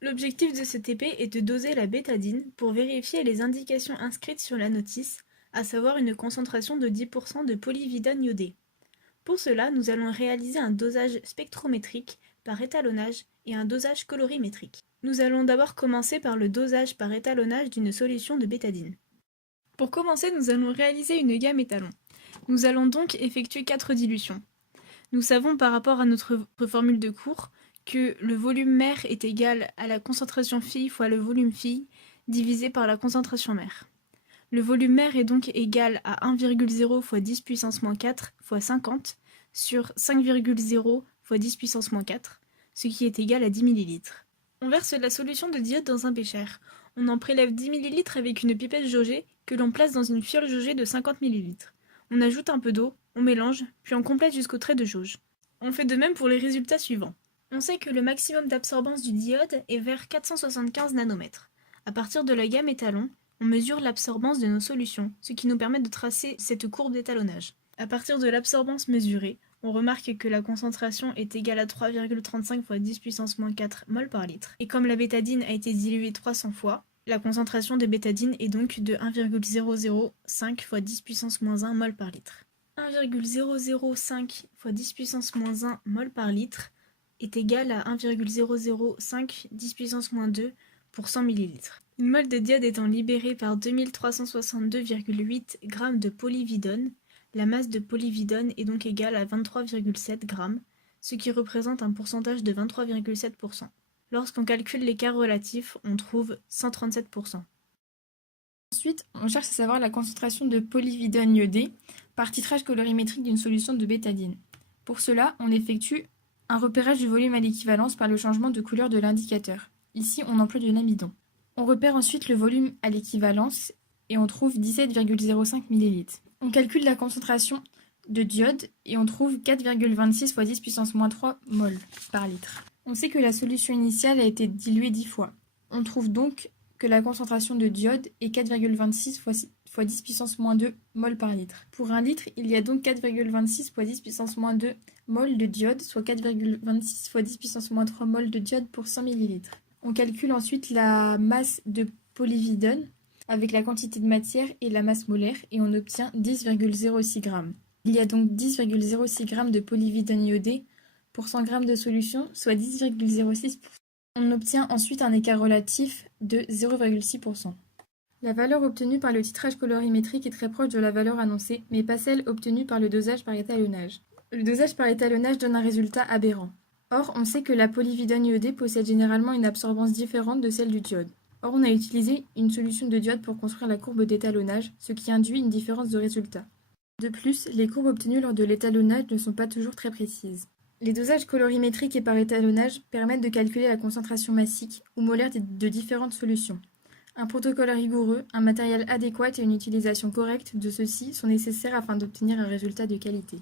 L'objectif de ce TP est de doser la bétadine pour vérifier les indications inscrites sur la notice, à savoir une concentration de 10% de polyvidone iodé. Pour cela, nous allons réaliser un dosage spectrométrique par étalonnage et un dosage colorimétrique. Nous allons d'abord commencer par le dosage par étalonnage d'une solution de bétadine. Pour commencer, nous allons réaliser une gamme étalon. Nous allons donc effectuer 4 dilutions. Nous savons par rapport à notre formule de cours que le volume mère est égal à la concentration fille fois le volume fille divisé par la concentration mère. Le volume mère est donc égal à 1,0 fois 10 puissance moins 4 fois 50 sur 5,0 fois 10 puissance moins 4, ce qui est égal à 10 ml. On verse la solution de diode dans un bécher. On en prélève 10 ml avec une pipette jaugée que l'on place dans une fiole jaugée de 50 ml. On ajoute un peu d'eau, on mélange, puis on complète jusqu'au trait de jauge. On fait de même pour les résultats suivants. On sait que le maximum d'absorbance du diode est vers 475 nanomètres. À partir de la gamme étalon, on mesure l'absorbance de nos solutions, ce qui nous permet de tracer cette courbe d'étalonnage. À partir de l'absorbance mesurée, on remarque que la concentration est égale à 3,35 fois 10 puissance moins 4 mol par litre. Et comme la bétadine a été diluée 300 fois, la concentration de bétadine est donc de 1,005 fois 10 puissance moins 1 mol par litre. 1,005 fois 10 puissance moins 1 mol par litre est égal à 1,005 10 puissance moins 2 pour 100 ml. Une mole de diode étant libérée par 2362,8 g de polyvidone, la masse de polyvidone est donc égale à 23,7 g, ce qui représente un pourcentage de 23,7%. Lorsqu'on calcule l'écart relatif, on trouve 137%. Ensuite, on cherche à savoir la concentration de polyvidone iodé par titrage colorimétrique d'une solution de bétadine. Pour cela, on effectue un repérage du volume à l'équivalence par le changement de couleur de l'indicateur. Ici, on emploie de l'amidon. On repère ensuite le volume à l'équivalence et on trouve 17,05 ml. On calcule la concentration de diode et on trouve 4,26 fois 10 puissance moins 3 mol par litre. On sait que la solution initiale a été diluée 10 fois. On trouve donc que la concentration de diode est 4,26 fois 10 puissance moins 2 mol par litre. Pour un litre, il y a donc 4,26 fois 10 puissance moins 2 mol de diode, soit 4,26 fois 10 puissance moins 3 mol de diode pour 100 ml. On calcule ensuite la masse de polyvidone avec la quantité de matière et la masse molaire et on obtient 10,06 g. Il y a donc 10,06 g de polyvidone iodé pour 100 g de solution, soit 10,06%. On obtient ensuite un écart relatif de 0,6%. La valeur obtenue par le titrage colorimétrique est très proche de la valeur annoncée, mais pas celle obtenue par le dosage par étalonnage. Le dosage par étalonnage donne un résultat aberrant. Or, on sait que la polyvidone iodée possède généralement une absorbance différente de celle du diode. Or, on a utilisé une solution de diode pour construire la courbe d'étalonnage, ce qui induit une différence de résultat. De plus, les courbes obtenues lors de l'étalonnage ne sont pas toujours très précises. Les dosages colorimétriques et par étalonnage permettent de calculer la concentration massique ou molaire de différentes solutions. Un protocole rigoureux, un matériel adéquat et une utilisation correcte de ceux-ci sont nécessaires afin d'obtenir un résultat de qualité.